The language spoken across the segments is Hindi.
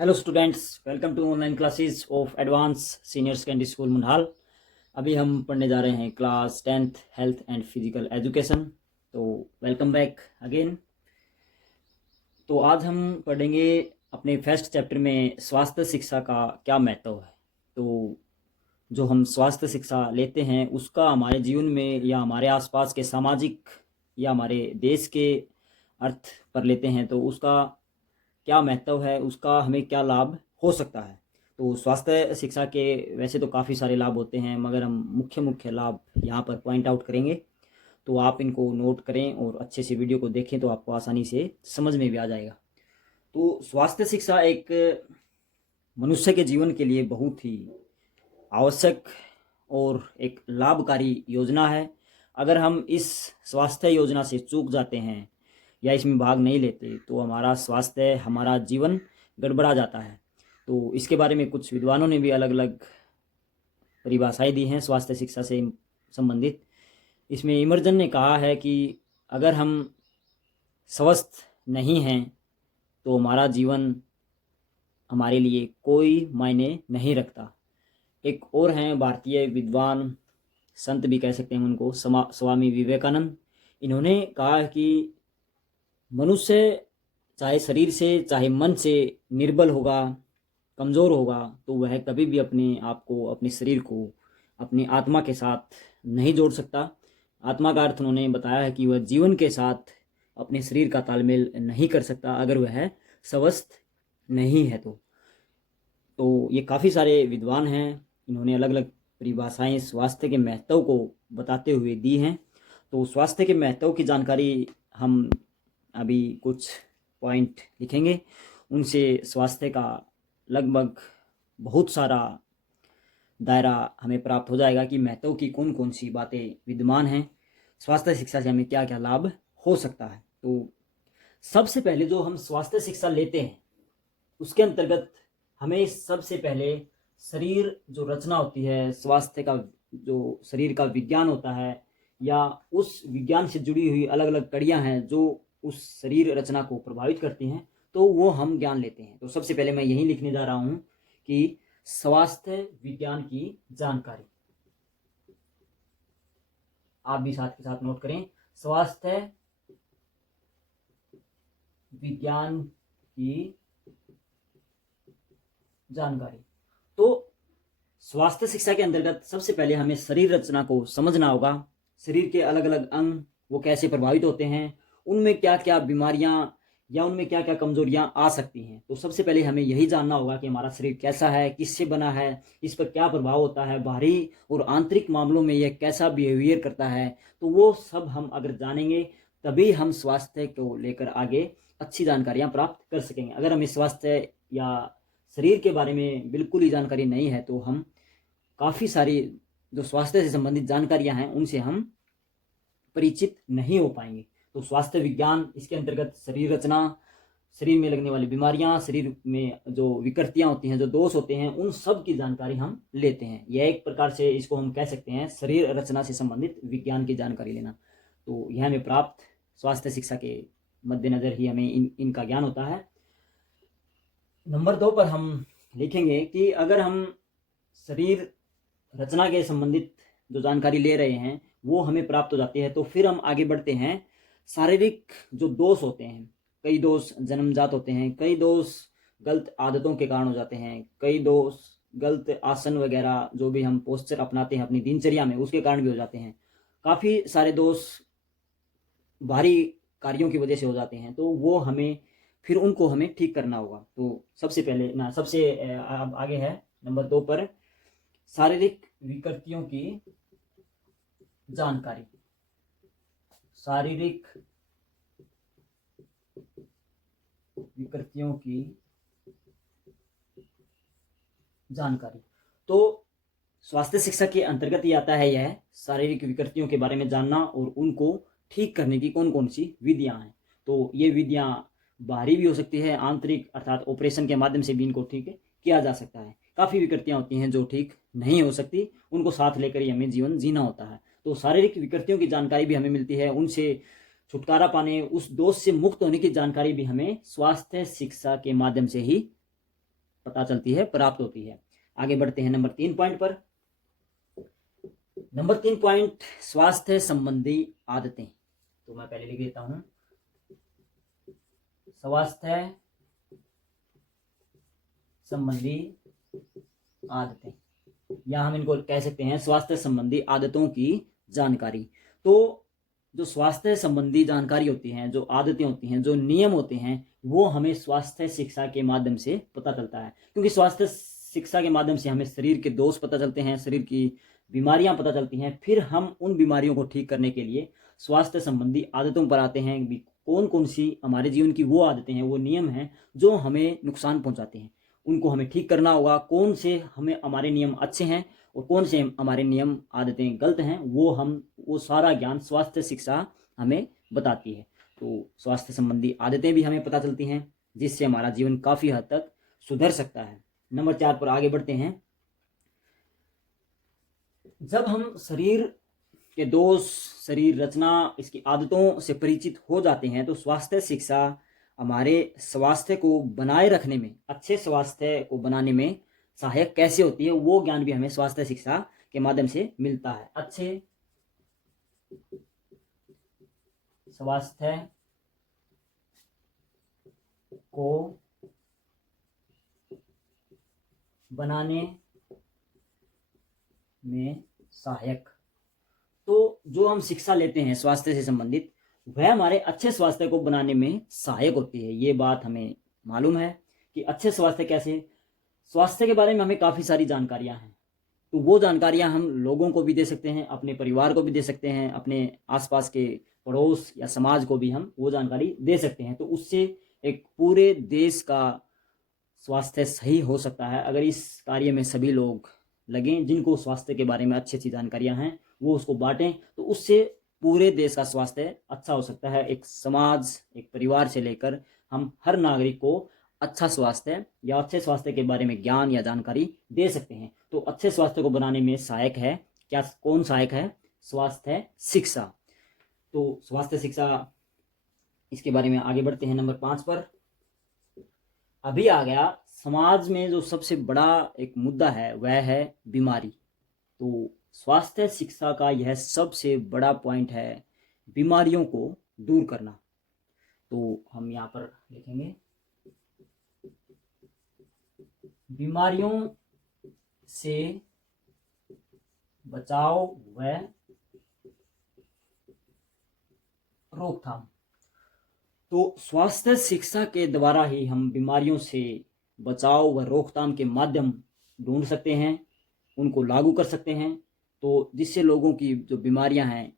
Hello students, welcome to online classes of advance senior secondary school Munhal. अभी हम पढ़ने जा रहे हैं class 10th health and physical education. तो वेलकम बैक अगेन। तो आज हम पढ़ेंगे अपने फर्स्ट चैप्टर में स्वास्थ्य शिक्षा का क्या महत्व है। तो जो हम स्वास्थ्य शिक्षा लेते हैं उसका हमारे जीवन में या हमारे आसपास के सामाजिक या हमारे देश के अर्थ पर लेते हैं तो उसका क्या महत्व है, उसका हमें क्या लाभ हो सकता है। तो स्वास्थ्य शिक्षा के वैसे तो काफ़ी सारे लाभ होते हैं, मगर हम मुख्य मुख्य लाभ यहाँ पर पॉइंट आउट करेंगे। तो आप इनको नोट करें और अच्छे से वीडियो को देखें तो आपको आसानी से समझ में भी आ जाएगा। तो स्वास्थ्य शिक्षा एक मनुष्य के जीवन के लिए बहुत ही आवश्यक और एक लाभकारी योजना है। अगर हम इस स्वास्थ्य योजना से चूक जाते हैं या इसमें भाग नहीं लेते तो हमारा स्वास्थ्य, हमारा जीवन गड़बड़ा जाता है। तो इसके बारे में कुछ विद्वानों ने भी अलग अलग परिभाषाएं दी हैं स्वास्थ्य शिक्षा से संबंधित। इसमें इमर्जन ने कहा है कि अगर हम स्वस्थ नहीं हैं तो हमारा जीवन हमारे लिए कोई मायने नहीं रखता। एक और हैं भारतीय विद्वान, संत भी कह सकते हैं उनको, स्वामी विवेकानंद। इन्होंने कहा कि मनुष्य चाहे शरीर से चाहे मन से निर्बल होगा, कमज़ोर होगा, तो वह कभी भी अपने आप को, अपने शरीर को अपनी आत्मा के साथ नहीं जोड़ सकता। आत्मा का अर्थ उन्होंने बताया है कि वह जीवन के साथ अपने शरीर का तालमेल नहीं कर सकता अगर वह स्वस्थ नहीं है। तो ये काफ़ी सारे विद्वान हैं, इन्होंने अलग अलग परिभाषाएं स्वास्थ्य के महत्व को बताते हुए दी हैं। तो स्वास्थ्य के महत्व की जानकारी हम अभी कुछ पॉइंट लिखेंगे, उनसे स्वास्थ्य का लगभग बहुत सारा दायरा हमें प्राप्त हो जाएगा कि महत्व की कौन कौन सी बातें विद्यमान हैं, स्वास्थ्य शिक्षा से हमें क्या क्या लाभ हो सकता है। तो सबसे पहले जो हम स्वास्थ्य शिक्षा लेते हैं उसके अंतर्गत हमें सबसे पहले शरीर जो रचना होती है, स्वास्थ्य का जो शरीर का विज्ञान होता है या उस विज्ञान से जुड़ी हुई अलग अलग कड़ियाँ हैं जो उस शरीर रचना को प्रभावित करती हैं, तो वो हम ज्ञान लेते हैं। तो सबसे पहले मैं यही लिखने जा रहा हूँ कि स्वास्थ्य विज्ञान की जानकारी। आप भी साथ के साथ नोट करें, स्वास्थ्य विज्ञान की जानकारी। तो स्वास्थ्य शिक्षा के अंतर्गत सबसे पहले हमें शरीर रचना को समझना होगा। शरीर के अलग अलग अंग वो कैसे प्रभावित होते हैं, उनमें क्या क्या बीमारियां या उनमें क्या क्या कमजोरियां आ सकती हैं। तो सबसे पहले हमें यही जानना होगा कि हमारा शरीर कैसा है, किससे बना है, इस पर क्या प्रभाव होता है, बाहरी और आंतरिक मामलों में यह कैसा बिहेवियर करता है। तो वो सब हम अगर जानेंगे तभी हम स्वास्थ्य को लेकर आगे अच्छी जानकारियाँ प्राप्त कर सकेंगे। अगर हमें स्वास्थ्य या शरीर के बारे में बिल्कुल ही जानकारी नहीं है तो हम काफ़ी सारी जो स्वास्थ्य से संबंधित जानकारियां हैं उनसे हम परिचित नहीं हो पाएंगे। तो स्वास्थ्य विज्ञान, इसके अंतर्गत शरीर रचना, शरीर में लगने वाली बीमारियां, शरीर में जो विकृतियां होती हैं, जो दोष होते हैं, उन सब की जानकारी हम लेते हैं। यह एक प्रकार से इसको हम कह सकते हैं शरीर रचना से संबंधित विज्ञान की जानकारी लेना। तो यह हमें प्राप्त स्वास्थ्य शिक्षा के मद्देनजर ही हमें इनका ज्ञान होता है। नंबर 2 पर हम लिखेंगे कि अगर हम शरीर रचना के संबंधित जो जानकारी ले रहे हैं वो हमें प्राप्त हो जाती है तो फिर हम आगे बढ़ते हैं। शारीरिक जो दोष होते हैं, कई दोष जन्मजात होते हैं, कई दोष गलत आदतों के कारण हो जाते हैं, कई दोष गलत आसन वगैरह जो भी हम पोस्चर अपनाते हैं अपनी दिनचर्या में उसके कारण भी हो जाते हैं। काफ़ी सारे दोष भारी कार्यों की वजह से हो जाते हैं, तो वो हमें फिर उनको हमें ठीक करना होगा। तो सबसे पहले ना सबसे आगे है नंबर 2 पर शारीरिक विकृतियों की जानकारी। शारीरिक विकृतियों की जानकारी। तो स्वास्थ्य शिक्षा के अंतर्गत ही आता है यह शारीरिक विकृतियों के बारे में जानना और उनको ठीक करने की कौन कौन सी विधियां हैं। तो ये विधियां बाहरी भी हो सकती है, आंतरिक अर्थात ऑपरेशन के माध्यम से भी इनको ठीक किया जा सकता है। काफ़ी विकृतियां होती हैं जो ठीक नहीं हो सकती, उनको साथ लेकर ही हमें जीवन जीना होता है। तो शारीरिक विकृतियों की जानकारी भी हमें मिलती है, उनसे छुटकारा पाने, उस दोष से मुक्त होने की जानकारी भी हमें स्वास्थ्य शिक्षा के माध्यम से ही पता चलती है, प्राप्त होती है। आगे बढ़ते हैं नंबर 3 पॉइंट पर। नंबर 3 पॉइंट, स्वास्थ्य संबंधी आदतें। तो मैं पहले लिख देता हूं, स्वास्थ्य संबंधी आदतें, या हम इनको कह सकते हैं स्वास्थ्य संबंधी आदतों की जानकारी। तो जो स्वास्थ्य संबंधी जानकारी होती है, जो आदतें होती हैं, जो नियम होते हैं, वो हमें स्वास्थ्य शिक्षा के माध्यम से पता चलता है। क्योंकि स्वास्थ्य शिक्षा के माध्यम से हमें शरीर के दोष पता चलते हैं, शरीर की बीमारियां पता चलती हैं। फिर हम उन बीमारियों को ठीक करने के लिए स्वास्थ्य संबंधी आदतों पर आते हैं। कौन कौन सी हमारे जीवन की वो आदतें हैं, वो नियम हैं जो हमें नुकसान पहुंचाते हैं, उनको हमें ठीक करना होगा। कौन से हमें हमारे नियम अच्छे हैं और कौन से हमारे नियम आदतें गलत हैं, वो सारा ज्ञान स्वास्थ्य शिक्षा हमें बताती है। तो स्वास्थ्य संबंधी आदतें भी हमें पता चलती हैं, जिससे हमारा जीवन काफ़ी हद तक सुधर सकता है। नंबर 4 पर आगे बढ़ते हैं। जब हम शरीर के दोष, शरीर रचना, इसकी आदतों से परिचित हो जाते हैं, तो स्वास्थ्य शिक्षा हमारे स्वास्थ्य को बनाए रखने में, अच्छे स्वास्थ्य को बनाने में सहायक कैसे होती है, वो ज्ञान भी हमें स्वास्थ्य शिक्षा के माध्यम से मिलता है। अच्छे स्वास्थ्य को बनाने में सहायक, तो जो हम शिक्षा लेते हैं स्वास्थ्य से संबंधित, वह हमारे अच्छे स्वास्थ्य को बनाने में सहायक होती है। ये बात हमें मालूम है कि अच्छे स्वास्थ्य कैसे, स्वास्थ्य के बारे में हमें काफ़ी सारी जानकारियां हैं। तो वो जानकारियां हम लोगों को भी दे सकते हैं, अपने परिवार को भी दे सकते हैं, अपने आसपास के पड़ोस या समाज को भी हम वो जानकारी दे सकते हैं। तो उससे एक पूरे देश का स्वास्थ्य सही हो सकता है। अगर इस कार्य में सभी लोग लगें, जिनको स्वास्थ्य के बारे में अच्छी अच्छी जानकारियां हैं, वो उसको बांटें, तो उससे पूरे देश का स्वास्थ्य अच्छा हो सकता है। एक समाज, एक परिवार से लेकर हम हर नागरिक को अच्छा स्वास्थ्य या अच्छे स्वास्थ्य के बारे में ज्ञान या जानकारी दे सकते हैं। तो अच्छे स्वास्थ्य को बनाने में सहायक है क्या, कौन सहायक है? स्वास्थ्य शिक्षा। तो स्वास्थ्य शिक्षा, इसके बारे में आगे बढ़ते हैं नंबर 5 पर। अभी आ गया समाज में जो सबसे बड़ा एक मुद्दा है, वह है बीमारी। तो स्वास्थ्य शिक्षा का यह सबसे बड़ा पॉइंट है, बीमारियों को दूर करना। तो हम यहाँ पर लिखेंगे, बीमारियों से बचाव व रोकथाम। तो स्वास्थ्य शिक्षा के द्वारा ही हम बीमारियों से बचाव व रोकथाम के माध्यम ढूंढ सकते हैं, उनको लागू कर सकते हैं, तो जिससे लोगों की जो बीमारियां हैं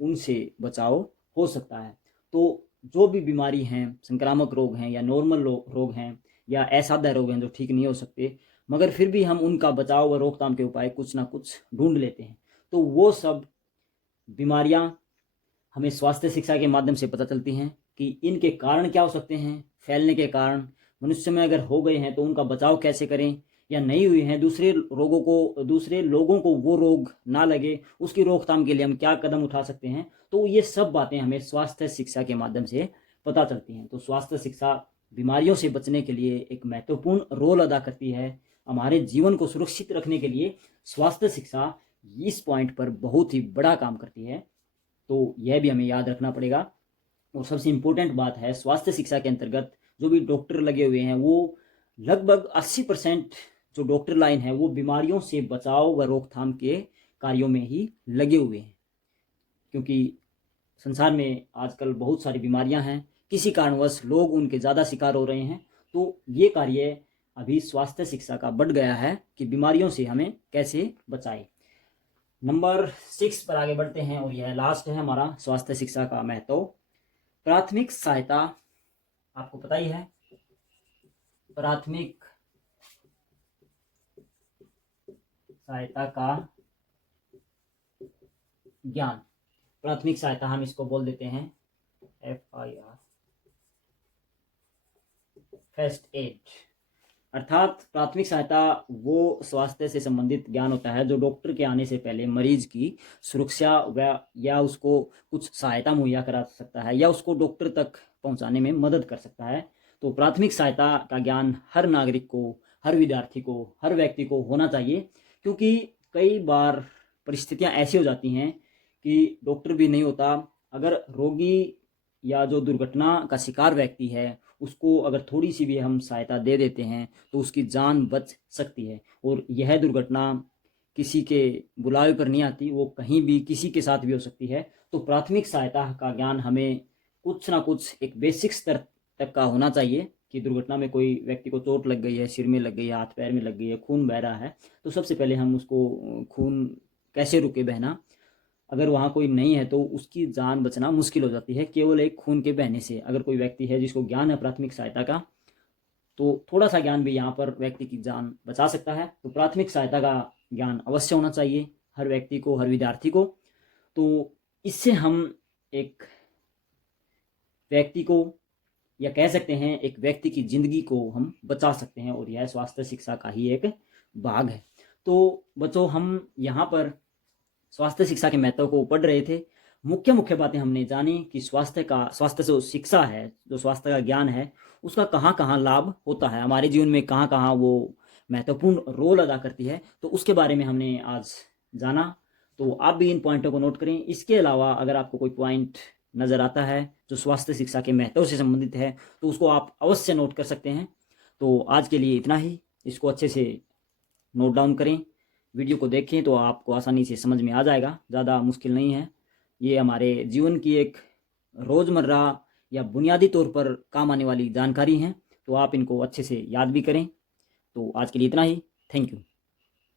उनसे बचाव हो सकता है। तो जो भी बीमारी हैं, संक्रामक रोग हैं या नॉर्मल रोग हैं या असाध्य रोग हैं जो ठीक नहीं हो सकते, मगर फिर भी हम उनका बचाव व रोकथाम के उपाय कुछ ना कुछ ढूंढ लेते हैं। तो वो सब बीमारियां हमें स्वास्थ्य शिक्षा के माध्यम से पता चलती हैं कि इनके कारण क्या हो सकते हैं, फैलने के कारण मनुष्य में अगर हो गए हैं तो उनका बचाव कैसे करें, या नहीं हुई हैं दूसरे लोगों को वो रोग ना लगे, उसकी रोकथाम के लिए हम क्या कदम उठा सकते हैं। तो ये सब बातें हमें स्वास्थ्य शिक्षा के माध्यम से पता चलती हैं। तो स्वास्थ्य शिक्षा बीमारियों से बचने के लिए एक महत्वपूर्ण रोल अदा करती है। हमारे जीवन को सुरक्षित रखने के लिए स्वास्थ्य शिक्षा इस पॉइंट पर बहुत ही बड़ा काम करती है। तो यह भी हमें याद रखना पड़ेगा। और सबसे इम्पोर्टेंट बात है, स्वास्थ्य शिक्षा के अंतर्गत जो भी डॉक्टर लगे हुए हैं, वो लगभग 80% जो डॉक्टर लाइन है वो बीमारियों से बचाव व रोकथाम के कार्यों में ही लगे हुए हैं। क्योंकि संसार में आजकल बहुत सारी बीमारियां हैं, किसी कारणवश लोग उनके ज़्यादा शिकार हो रहे हैं। तो ये कार्य अभी स्वास्थ्य शिक्षा का बढ़ गया है कि बीमारियों से हमें कैसे बचाएं। नंबर 6 पर आगे बढ़ते हैं और यह लास्ट है हमारा स्वास्थ्य शिक्षा का महत्व। प्राथमिक सहायता, आपको पता ही है, प्राथमिक सहायता का ज्ञान। प्राथमिक सहायता हम इसको बोल देते हैं FIR, फर्स्ट एड। अर्थात प्राथमिक सहायता वो स्वास्थ्य से संबंधित ज्ञान होता है जो डॉक्टर के आने से पहले मरीज की सुरक्षा व या उसको कुछ सहायता मुहैया करा सकता है या उसको डॉक्टर तक पहुंचाने में मदद कर सकता है। तो प्राथमिक सहायता का ज्ञान हर नागरिक को, हर विद्यार्थी को, हर व्यक्ति को होना चाहिए, क्योंकि कई बार परिस्थितियां ऐसी हो जाती हैं कि डॉक्टर भी नहीं होता। अगर रोगी या जो दुर्घटना का शिकार व्यक्ति है उसको अगर थोड़ी सी भी हम सहायता दे देते हैं तो उसकी जान बच सकती है। और यह दुर्घटना किसी के बुलावे पर नहीं आती, वो कहीं भी किसी के साथ भी हो सकती है। तो प्राथमिक सहायता का ज्ञान हमें कुछ ना कुछ एक बेसिक स्तर तक का होना चाहिए कि दुर्घटना में कोई व्यक्ति को चोट लग गई है, सिर में लग गई है, हाथ पैर में लग गई है, खून बह रहा है, तो सबसे पहले हम उसको खून कैसे रुके बहना, अगर वहाँ कोई नहीं है तो उसकी जान बचना मुश्किल हो जाती है केवल एक खून के बहने से। अगर कोई व्यक्ति है जिसको ज्ञान है प्राथमिक सहायता का, तो थोड़ा सा ज्ञान भी यहाँ पर व्यक्ति की जान बचा सकता है। तो प्राथमिक सहायता का ज्ञान अवश्य होना चाहिए हर व्यक्ति को, हर विद्यार्थी को। तो इससे हम एक व्यक्ति को, या कह सकते हैं एक व्यक्ति की जिंदगी को हम बचा सकते हैं, और यह स्वास्थ्य शिक्षा का ही एक भाग है। तो बच्चों, हम यहाँ पर स्वास्थ्य शिक्षा के महत्व को पढ़ रहे थे। मुख्य बातें हमने जानी कि स्वास्थ्य जो शिक्षा है, जो स्वास्थ्य का ज्ञान है, उसका कहाँ कहाँ लाभ होता है, हमारे जीवन में कहाँ कहाँ वो महत्वपूर्ण रोल अदा करती है, तो उसके बारे में हमने आज जाना। तो आप भी इन पॉइंटों को नोट करें। इसके अलावा अगर आपको कोई पॉइंट नज़र आता है जो स्वास्थ्य शिक्षा के महत्व से संबंधित है तो उसको आप अवश्य नोट कर सकते हैं। तो आज के लिए इतना ही। इसको अच्छे से नोट डाउन करें, वीडियो को देखें तो आपको आसानी से समझ में आ जाएगा, ज़्यादा मुश्किल नहीं है। ये हमारे जीवन की एक रोज़मर्रा या बुनियादी तौर पर काम आने वाली जानकारी हैं, तो आप इनको अच्छे से याद भी करें। तो आज के लिए इतना ही। Thank you.